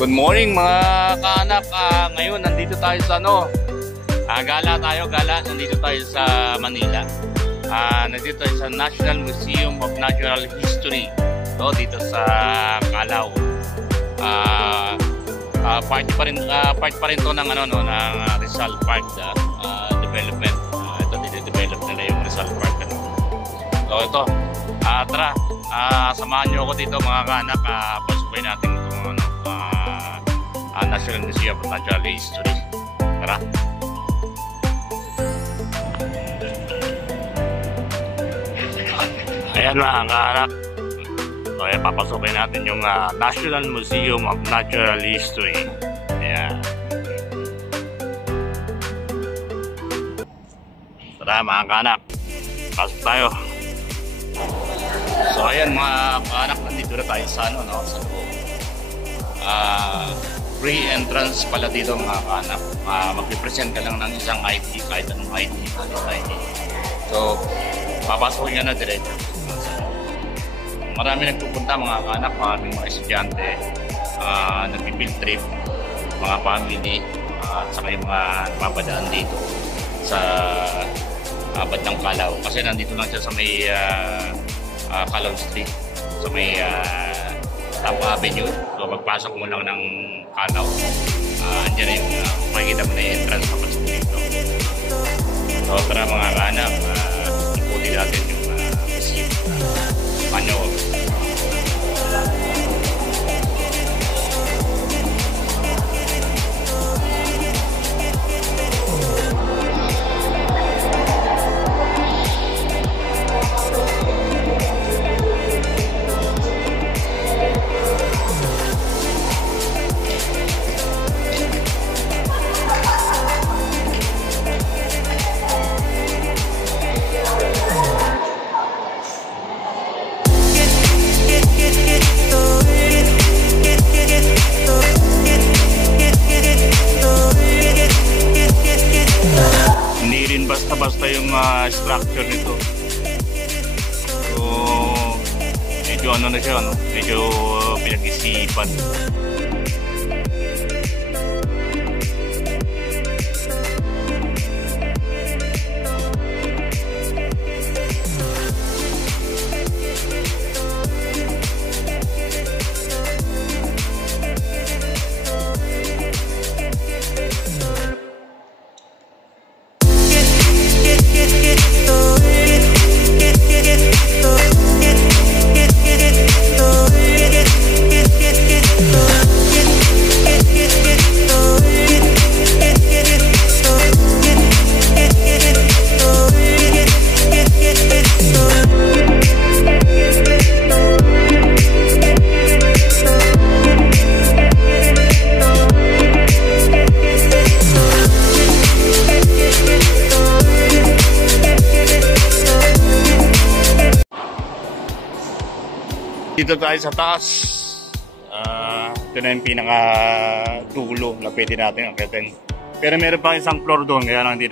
Good morning mga kaanak. Ngayon nandito tayo sa gala. Nandito tayo sa Manila. Nandito tayo sa National Museum of Natural History. Dito sa Calao. Part pa rin to ng ng Rizal Park development. Ito develop nila yung Rizal Park. So ito, tara, samahan niyo ako dito mga kaanak. Pasukin natin itong National Museum of Natural History. Tara. Ayan mga kaanak. So ayan, papasukin natin yung National Museum of Natural History. Ayan. Tara mga kaanak, pasok tayo. So ayan mga kaanak, nandito na tayo sa sa loob. Free entrance pala dito mga kaanak. Mag-represent ka lang ng isang ID, kahit anong ID. So papasokin ka na diretso. Marami nagpupunta mga kaanak, maraming mga estudyante, nag-field trip, mga family, at saka yung mga napapadaan dito sa bandang Calao. Kasi nandito lang siya sa may Calao Street, sa may Tapo Avenue. So magpasok mo lang ng Calao, andyan na yung makikita mo na yung entrance na pasok dito. So tara mga kaanak, ikutin natin yung Manyo. Basta yung structure nito. So medyo na siya, medyo pinag-isipan. Dito tayo sa taas. Ito na yung pinaka-dulo na pwede natin akitin. Pero meron pa isang floor doon, kaya lang hindi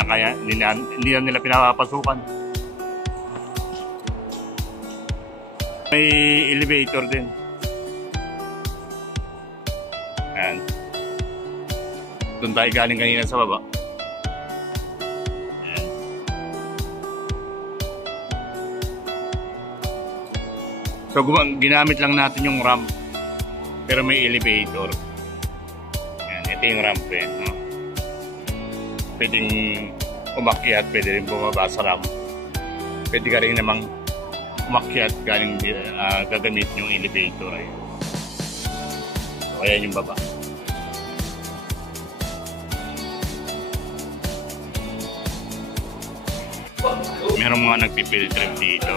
na nila pinapapasukan. May elevator din. Ayan. Doon tayo galing kanina sa baba. So ginamit lang natin yung ramp, pero may elevator. Yan, ito yung ramp no? Pwedeng umakyat, pwede rin bumaba sa ramp. Pwede ka rin namang umakyat galing gagamit yung elevator. So ayan yung baba. Merong mga nagpipill trip dito.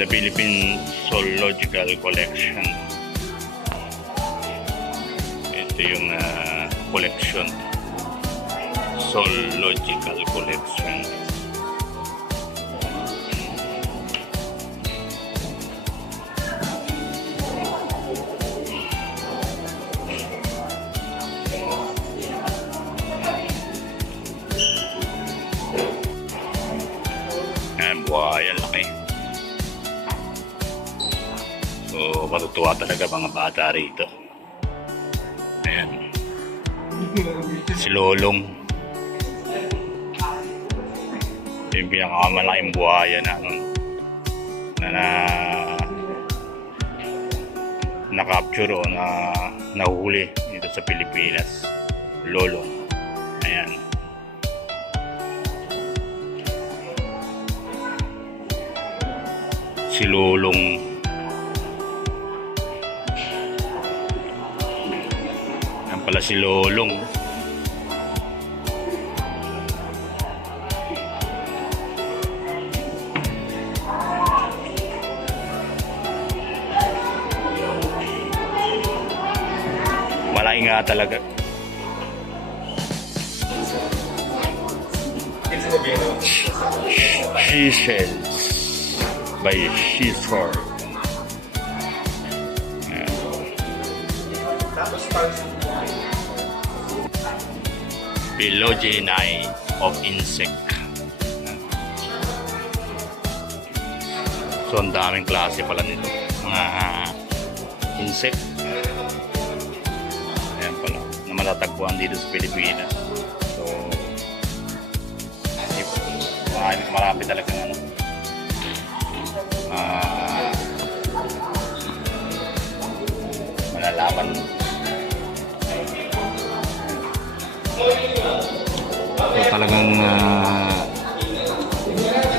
The Philippine Zoological Collection. Ito yung collection. Zoological Collection. matutuwa talaga mga bata rito. Ayan. Si Lolong. Ito yung pinakamalaking buhaya na capture o nahuli dito sa Pilipinas. Lolong. Ayan. Si Lolong. Yan pala si Lolong. Malaki nga talaga. Seashells by Seashore. Phylogeny of insect. So ang daming klase pala nito, mga insect. Ayan pala, na matatagpuan dito sa Pilipinas. So marami talagang malalaman. So talagang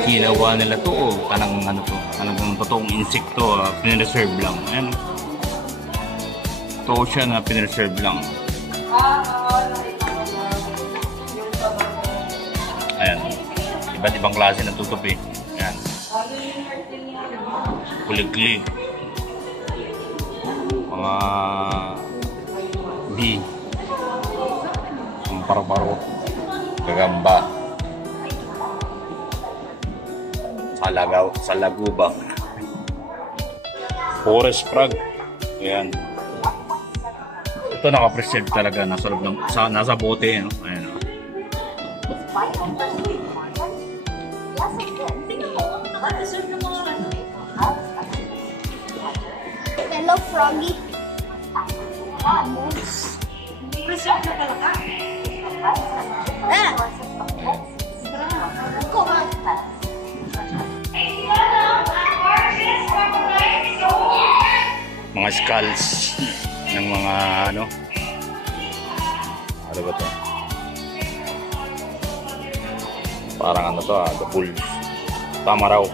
ginawa nila to o talagang talagang totoong insekto, pinireserve lang. Ayan, to siya na pinireserve lang. Ayan, iba't ibang klase ng tutupi. Ayan, kuliglig, mga bee, ang paru-paro, gagamba, salagubak, forest frog. Ayan, ito naka-preserve talaga, nasa bote, no? Ayan, no? Hello, Froggy. Preserve na pala ka? Mga skulls ng mga ano ba to? Parang ano to, the bulls. Tama raw.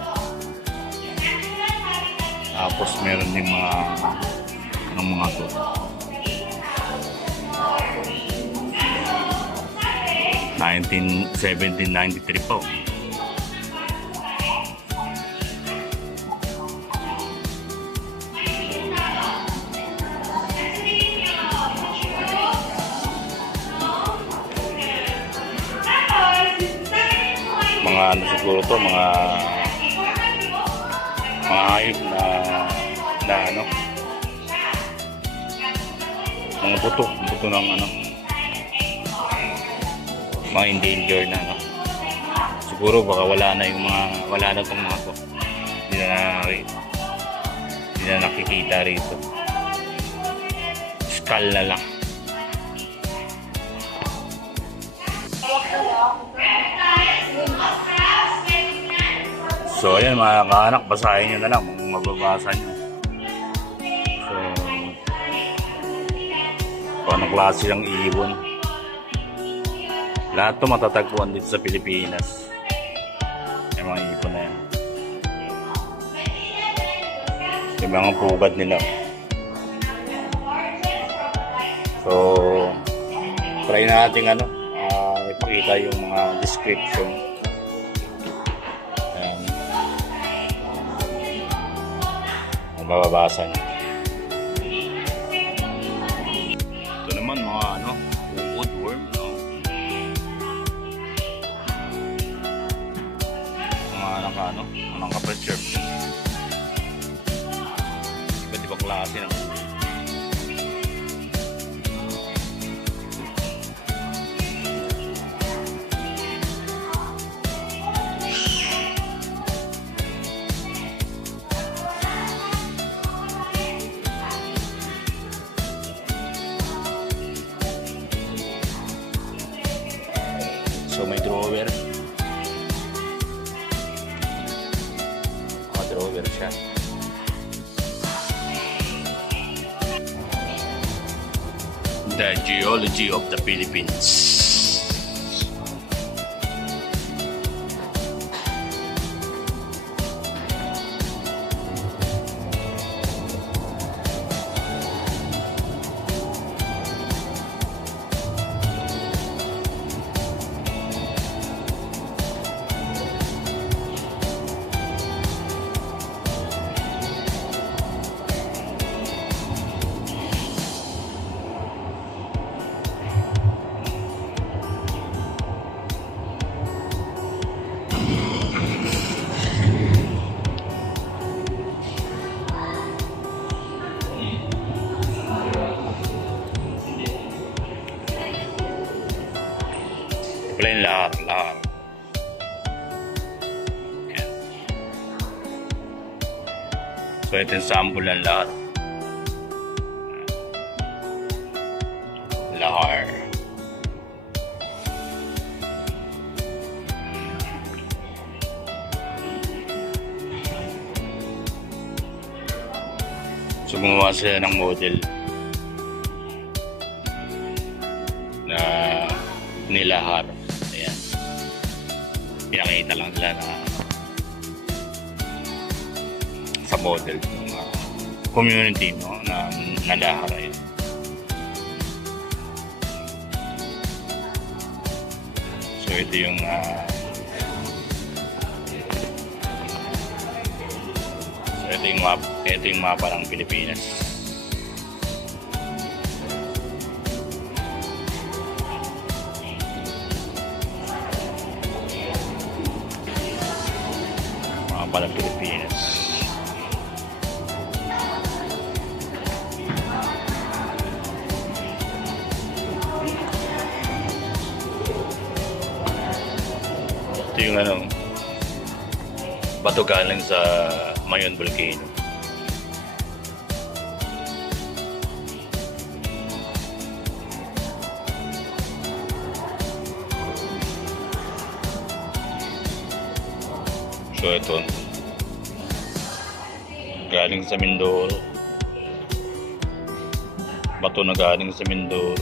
Tapos meron din mga anong mga to, 1793 po. Mga ano siguro to, mga hayop na ano, mga buto ng ano, mga endangered na ano. Siguro baka wala na tong mga to. Hindi na nakikita rito. Skull na lang. So ayan mga kaanak, basahin nyo na lang kung mababasa nyo. So kung anong klase ng ibon. Lahat to matatagpuan dito sa Pilipinas. Yung mga ibon na yan. Yung mga pugad nila. So try natin ipakita yung mga description. Mababasa niyo. Ito naman mga woodworm, no? Mga naka-preserve. Iba't ibang klase ng So may drawer. Drawer siya. The geology of the Philippines. Plain lahat. Ayan. So ito yung sample ng lahat. Lahar. So gumawa sila ng model na nilahar. Ayan. Pinakita lang nila na sa model ng community, no, na nalahar. Ayan. So ito yung ito yung mapa ng Pilipinas. Mapa ng Pilipinas. Ito yung bato galing sa Mayon Volcano. So ito, galing sa Mindoro. Bato na galing sa Mindoro.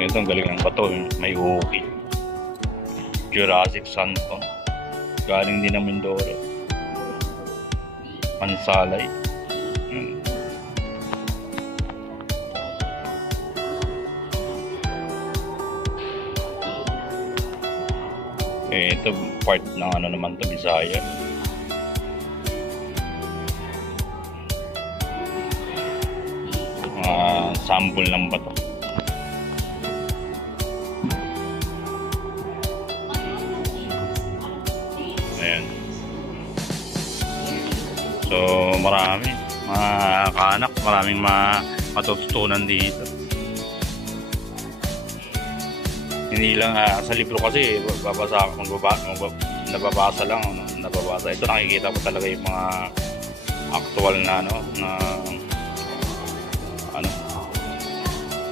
Ito ang galing ng bato, may ukit. Jurassic Sandstone, galing din ng Mindoro. Mansalay. Ito part ng naman to, Bisaya. Sample ng bato. Ayan. So marami mga kaanak, maraming matututunan dito. Hindi lang sa libro kasi nababasa lang, nababasa. Ito nakikita ko talaga yung mga actual na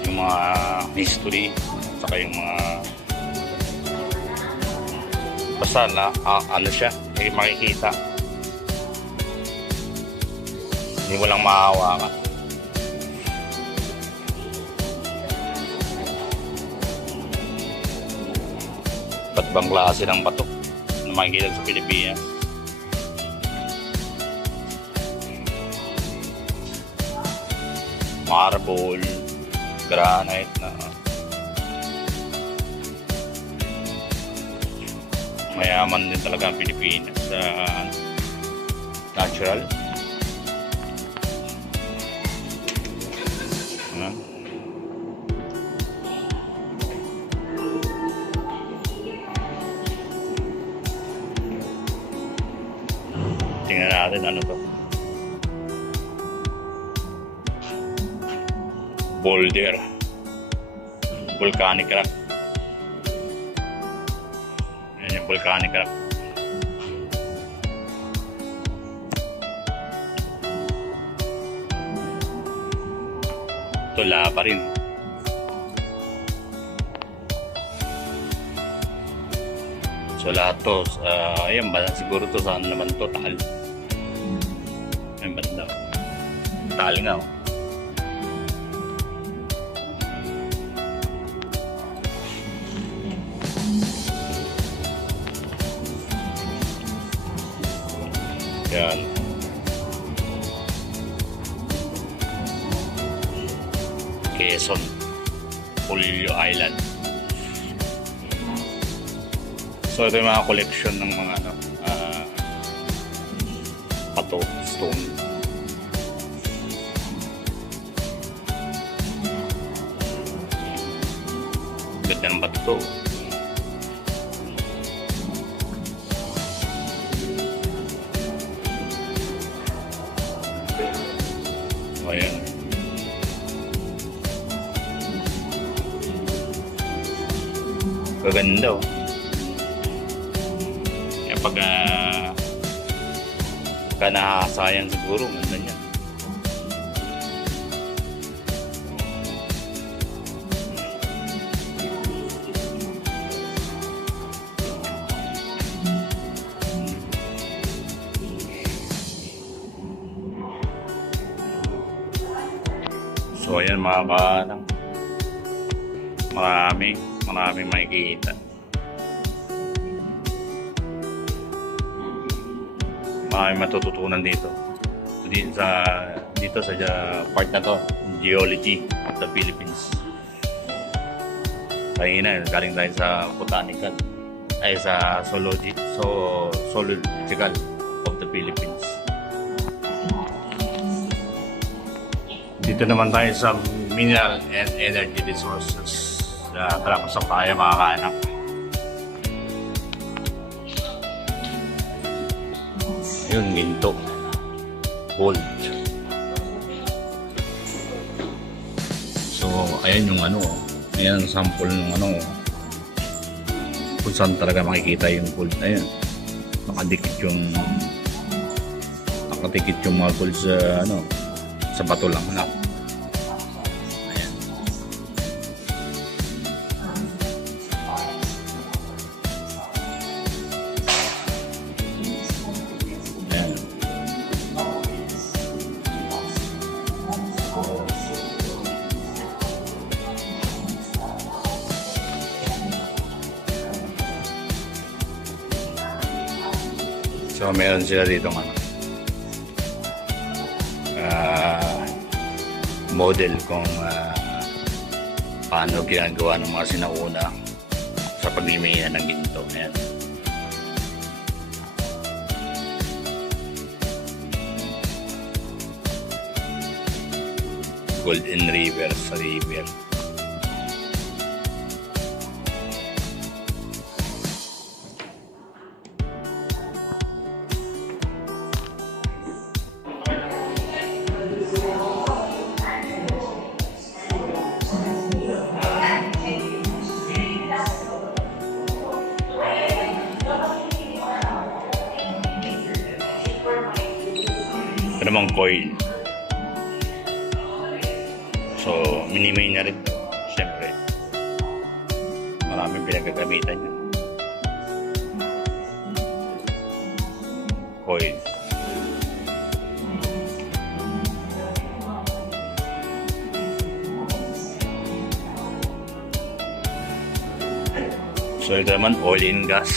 yung mga history, saka yung mga basta na siya, makikita. Hindi mo lang mahahawakan. Ba't bang klase ng bato na makikita sa Pilipinas? Marble, granite na mayaman din talaga ang Pilipinas sa natural. Tingnan natin ano to. Boulder, volcanic rock. Ayan yung volcanic rock. Ito, lapa rin. So lahat to, ayan ba, siguro to saan naman to, Taal. Ayan ba daw? Taal nga oh. Yan. Quezon, Polillo Island. So ito yung mga collection ng mga pato, stone. Ganda ng bato to. So ayan. Gaganda oh. Pagka nakakasayang siguro, ganda niya. So ayan mga kanang, maraming makikita. Maraming matututunan dito. Dito sa part na to, Geology of the Philippines. Kanina, galing tayo sa Botanical, ay sa Zoological of the Philippines. Dito naman tayo sa Mineral and Energy Resources. Tara, pasok tayo mga kaanak. Yun, ginto, gold. So ayan yung ayan ang sample ng kung saan talaga makikita yung gold. Ayan, nakadikit yung mga gold sa bato lang. Ayan. So meron sila dito model kung paano ginagawa ng mga sinauna sa pagmimina ng ginto. Ayan. Golden River sa river. Ito namang coin. So, minimay na rin ito. Siyempre, maraming pinagagamitan yun. Coin. So, ito naman oil and gas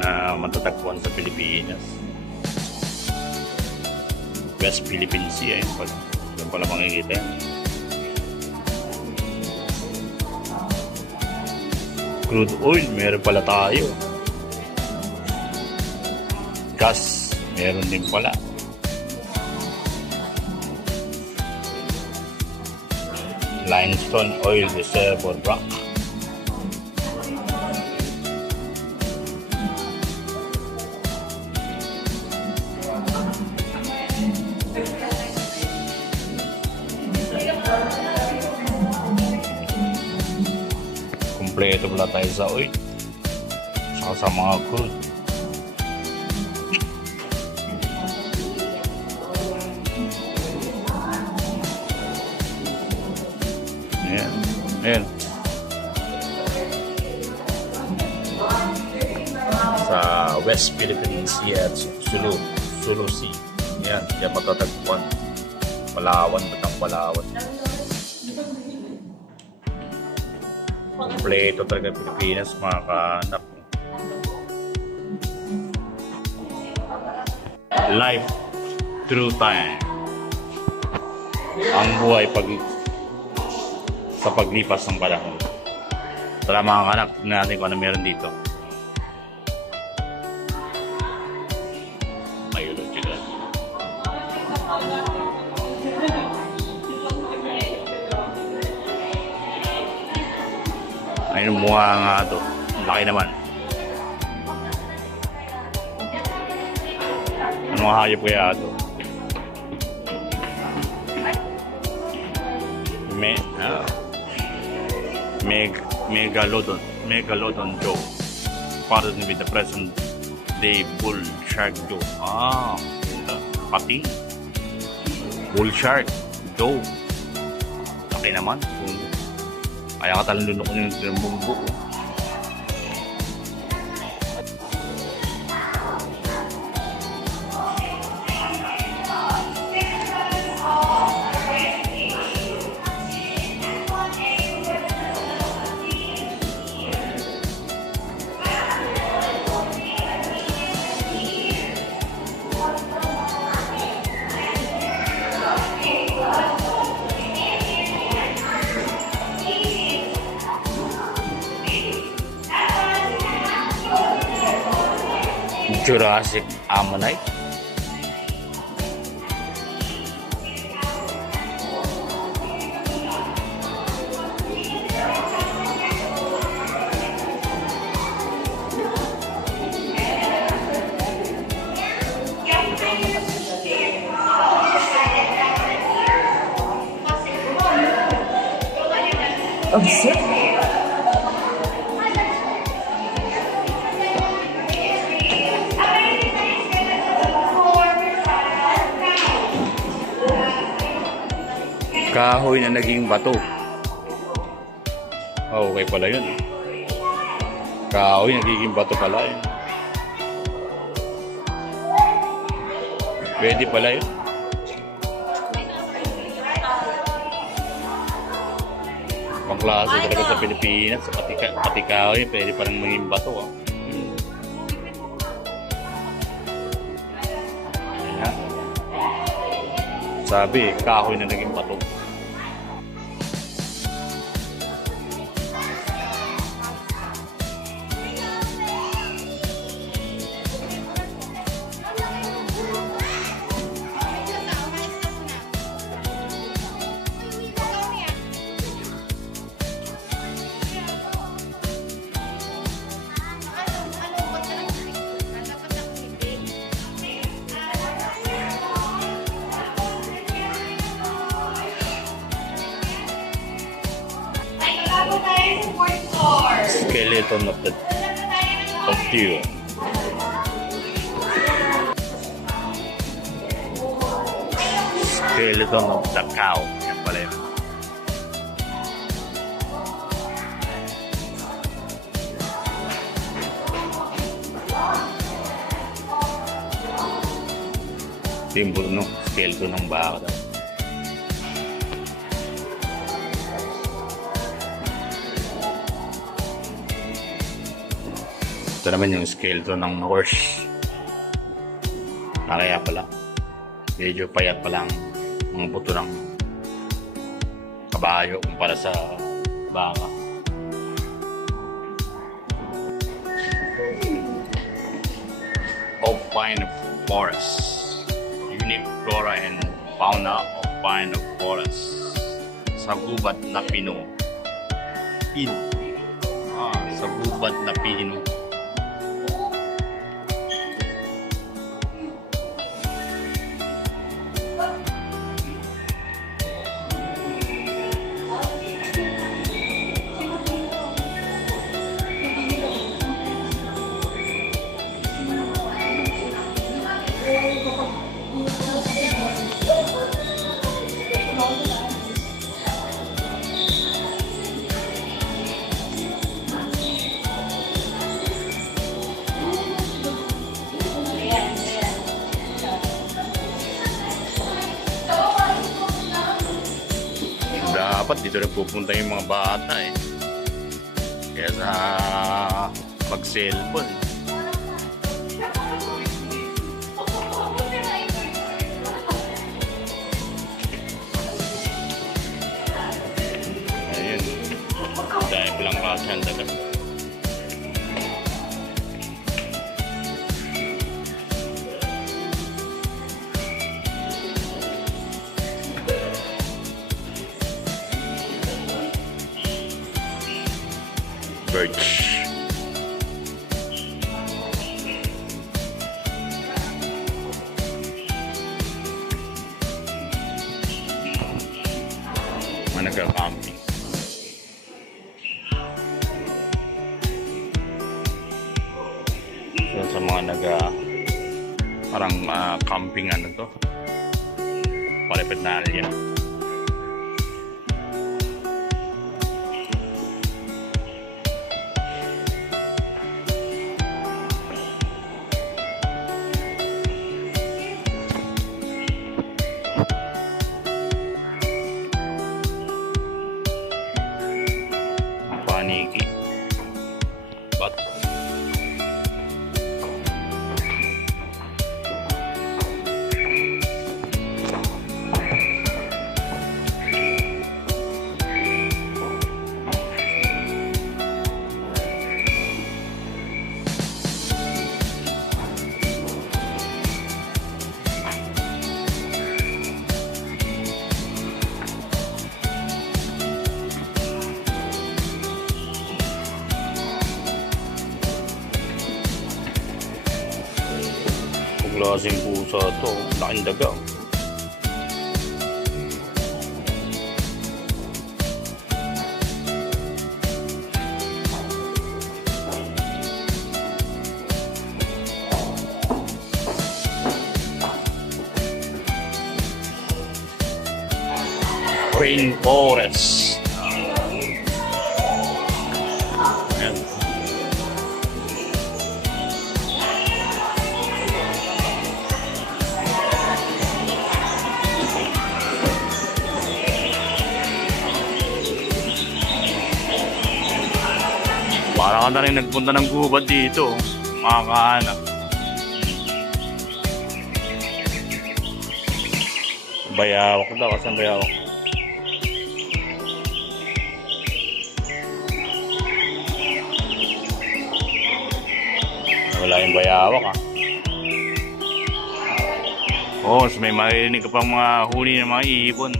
na matatagpuan sa Pilipinas. West Philippine Sea, doon pala makikita yan. Crude oil, meron pala tayo. Gas, meron din pala. Limestone oil reservoir rock. Kompleto pala tayo sa oil, saka sa mga crude. Ayan. Sa West Philippine Sea at Sulu Sea. Ayan, kaya matatagpuan. Palawan, Batang Palawan. Kompleto talaga Pilipinas, mga kaanak. Life through time. Ang buhay sa paglipas ng panahon. Tara mga kaanak, tignan natin kung ano meron dito. Biological. Ayun, mukha nga ito. Laki naman. Anong hayop kaya ito? Megalodon Joe. Partnered with the present day bull shark Joe. Pating. Bull shark Joe. Laki naman. Kaya ka talang lunok yung bumbu. Jurassic Ammonite. Kahoy na naging bato. Okay pala yun. Kahoy nagiging bato pala yun. Pwede pala yun. Pangklase talaga sa Pilipinas. Pati kahoy pwede palang maging bato. Sabi, kahoy na naging bato. Skeleton of deer. Skeleton of the cow. Yan pala yun. Simbolo ng skeleton ng baka daw. Ito naman yung skeleton ng horse. Kaya pala medyo payat pa lang ang buto ng kabayo kumpara sa baka. Of pine forest. Unique flora and fauna of pine forest. Sa gubat na pino. Sa gubat na pino. dapat dito nagpupunta yung mga bata eh. Kaya sa mag-cellphone. Ayun. Dahil lang kasi ang dagat. Birch. Mga nagka-camping. So, sa mga parang camping ano to, palipit na alien. Paniki. But klaseng pusa to, laking daga. Rainforest. Ayan. Para ka na rin nagpunta ng gubat dito, mga kaanak. Bayawak daw, kasi ang bayawak. Wala yung bayawak ah. Oo, so may marinig ka pang mga huli ng mga ibon.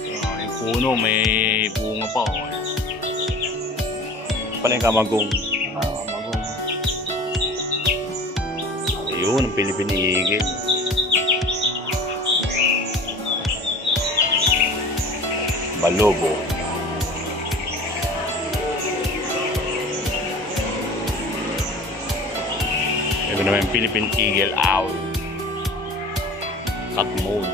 So, yung puno may bunga pa oh. Pala yung kamagong. Kamagong. Ayun, ang Philippine Eagle. Malobo. Ito naman yung Philippine Eagle Owl. Catmode.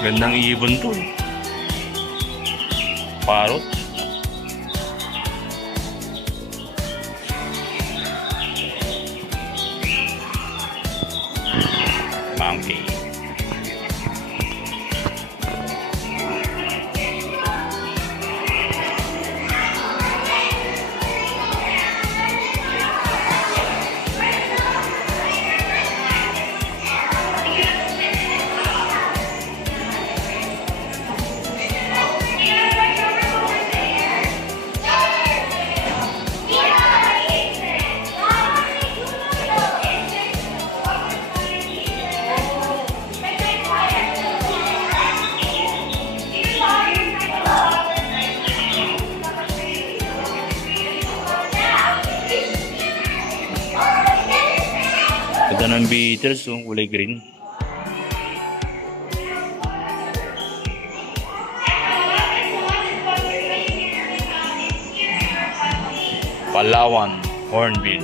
Gandang ibon to. Parrot. Monkey. Ganda ng beetles, oh, kulay green. Palawan, hornbill.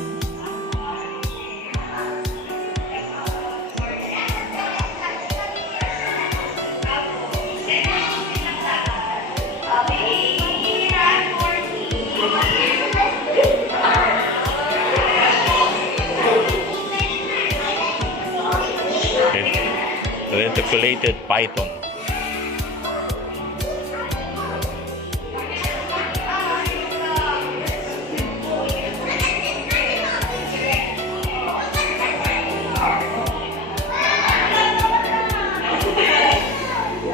Articulated python.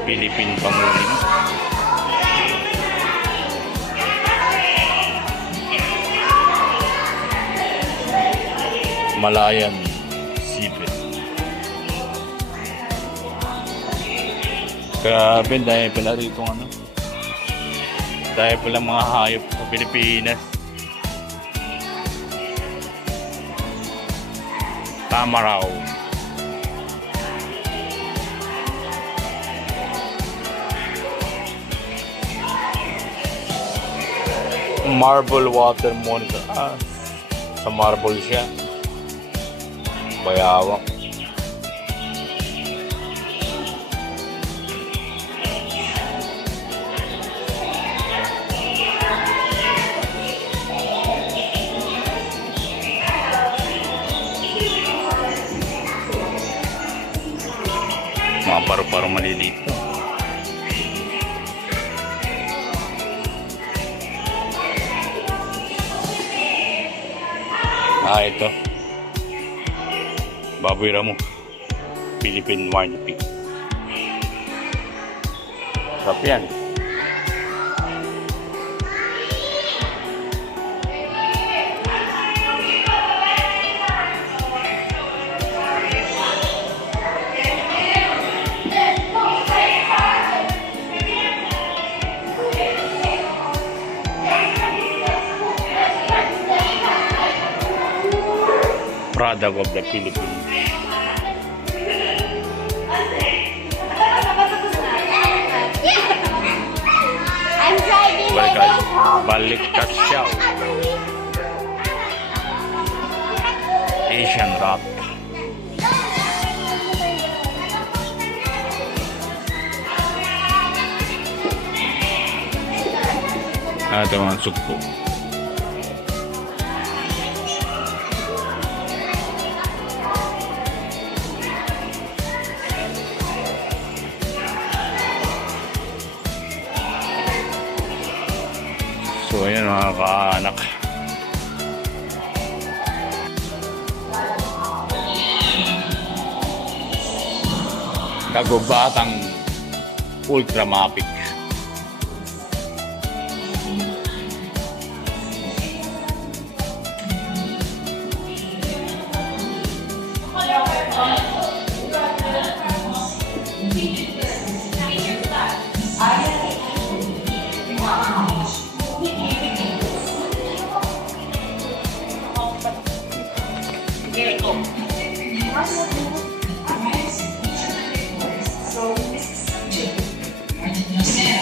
Philippine panguling. Malayan sipit. Grabe, dahil pala rito ano. Dahil pala mga hayop sa Pilipinas. Tamaraw. Marble water monitor. Sa marble siya. Bayawak. Mga paru-paro maliliit. Ito. Baboy ramo. Philippine wine pig. Sarap yan. Product of the Philippines. I'm driving my way home. Balikat siya. Asian rat. Ito mga sugpo. So ayan mga kaanak. Kagubatang ultramapic. So, Mrs. Argentina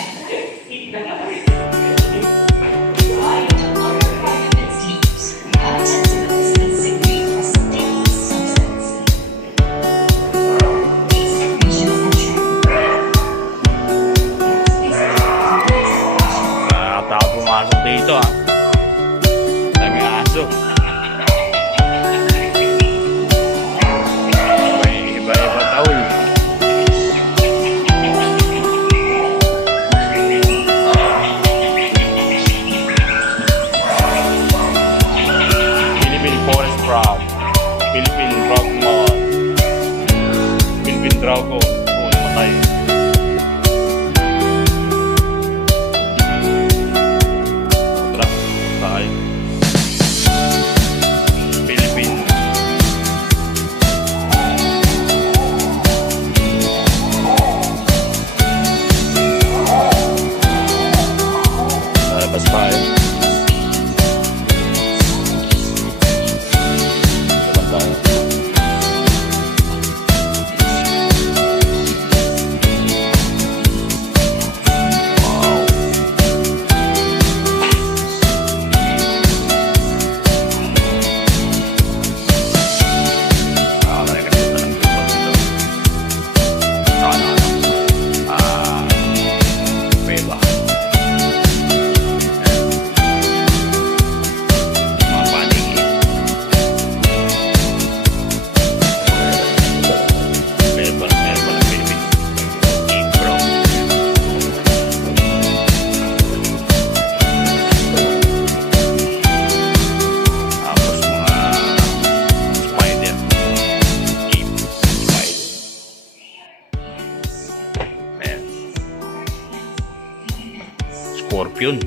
Scorpion.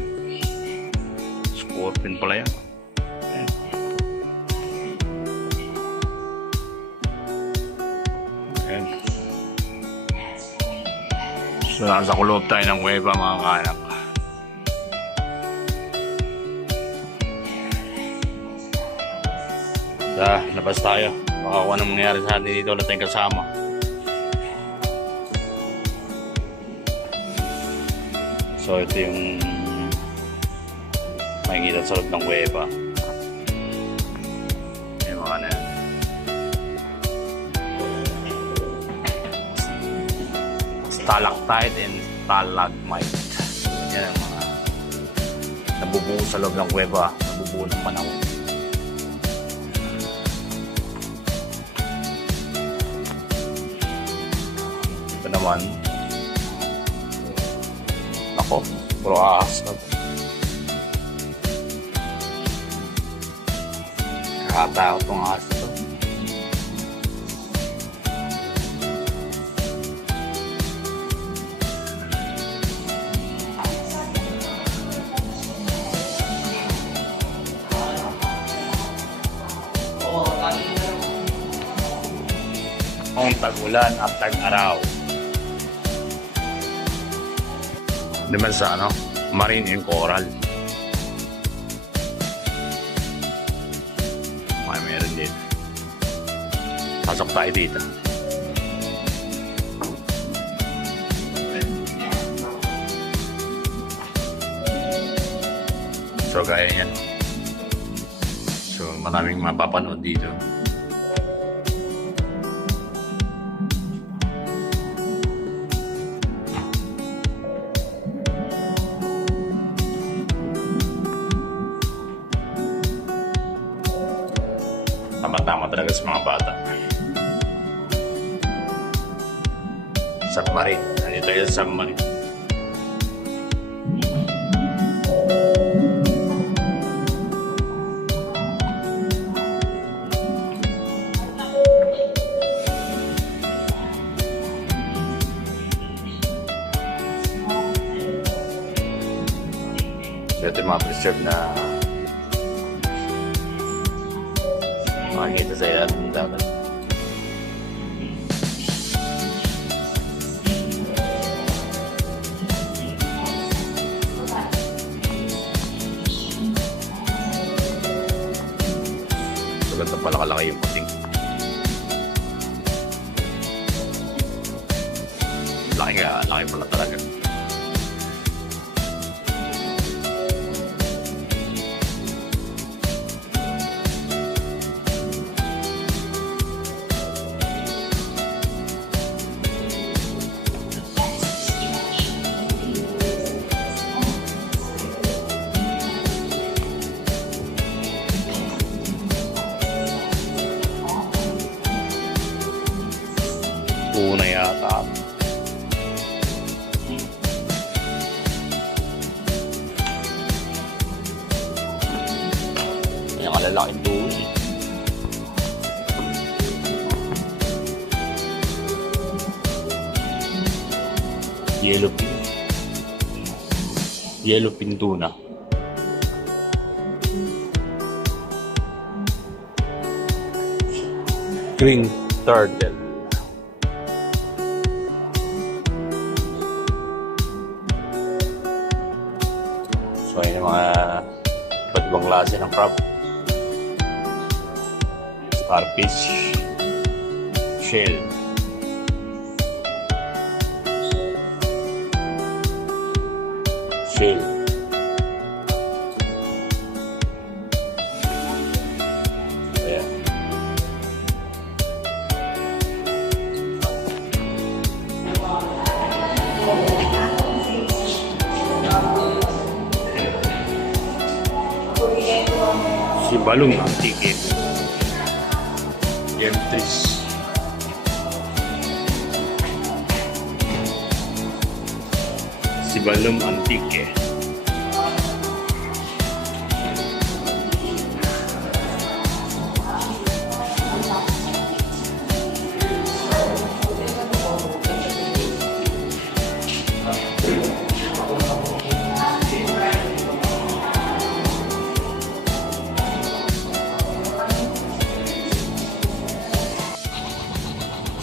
Scorpion pala yan. Ayan. Ayan. So, nasa kulob tayo ng kuweba mga kaanak. Labas tayo. Baka kung anong mangyari sa atin dito, wala tayong kasama. So, ito yung makikita sa loob ng kuweba. Yung mga na yan. Stalactite and stalagmite. Yan ang mga nabubuo sa loob ng kuweba. Nabubuo ng panahon. Ito naman. Ako, puro ahas na. Nakakatakot tong ahas ito. Ang tag-ulan at tag-araw. Naman sa ano, marine and coral. Meron din. Pasok tayo dito. So gaya yan. So maraming mapapanood dito. Tama-tama talaga sa mga bata. Submarine. Nandito tayo sa submarine. So ito yung mga preserve na makikita sa ilalim ng dagat. So ganda pala kalaki yung puting. Laki pala talaga. Una yata. Yung kalalaking doon. Yellowfin tuna. Green turtle. So, yung mga iba't ibang klase ng crab. Starfish. Shell. Shell. Ayan. Sibalum antique. Gemtris. Sibalum antique.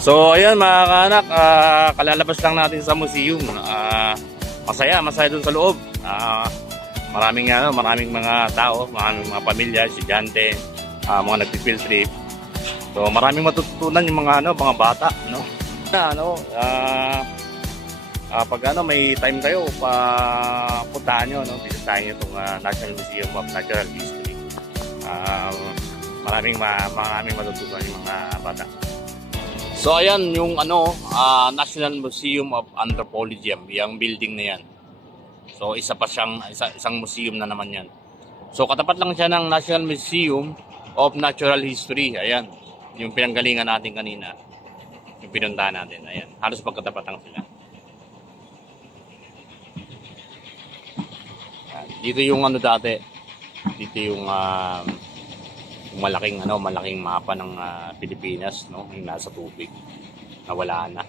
So ayan mga kaanak, kalalabas lang natin sa museum. Masaya doon sa loob. Maraming mga tao, maraming mga pamilya, estudyante, mga nagpi-field trip. So maraming matututunan yung mga bata, no? Pag may time kayo, puntahan nyo, no? Bisitahin nyo itong National Museum of Natural History. Maraming matututunan yung mga bata. So ayan yung National Museum of Anthropology, yung building na yan. So isang museum na naman yan. So katapat lang siya ng National Museum of Natural History. Ayan, yung pinanggalingan natin kanina. Yung pinuntahan natin. Ayan, halos pagkatapat lang sila. Ayan. Dito yung dati. Dito yung malaking mapa ng Pilipinas, no? Yung nasa tubig. Nawala na.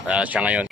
Kaya siya ngayon.